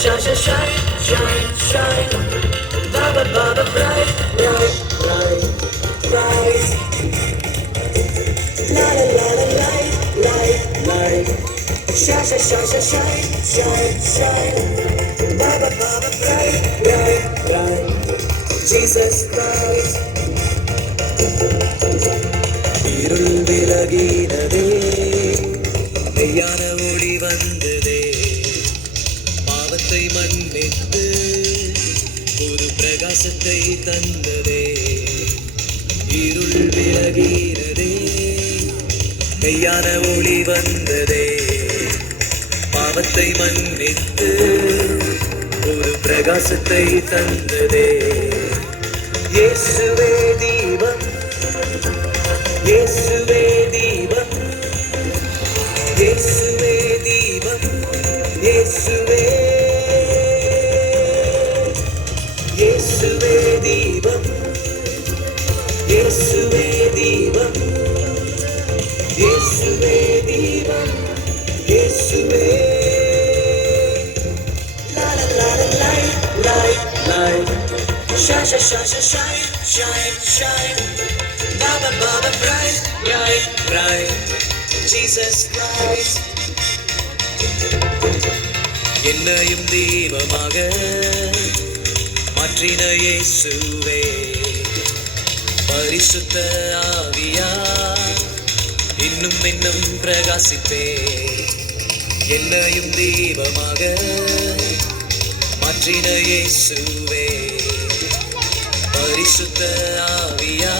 shine, shine, shine, shine. Baba, Baba, bright, bright, bright, bright. La la la la, light, light, light. Shine, shine, shine, shine, shine, shine. Baba, Baba, bright, bright, bright. Jesus Christ. இருள் விலகினதே, மெய்யான ஒளி வந்ததே, பாவத்தை மன்னித்து ஒரு பிரகாசத்தை தந்ததே. இருள் விலகினதே, மெய்யான ஒளி வந்ததே, பாவத்தை மன்னித்து ஒரு பிரகாசத்தை தந்ததே. இயேசுவே தீபம், இயேசுவே தீபம், இயேசுவே தீபம், இயேசுவே, இயேசுவே தீபம், இயேசுவே தீபம், இயேசுவே தீபம், இயேசுவே. La la la la, light, light, light. Shine, shine, shine, shine, shine, shine. Baba, Baba, bright, bright, bright. Jesus Christ. என்னையும் தீபமாக மாற்றின இயேசுவே, பரிசுத்த ஆவியா இன்னும் இன்னும் பிரகாசிப்பே. என்னையும் தீபமாக மாற்றின இயேசுவே, பரிசுத்த ஆவியா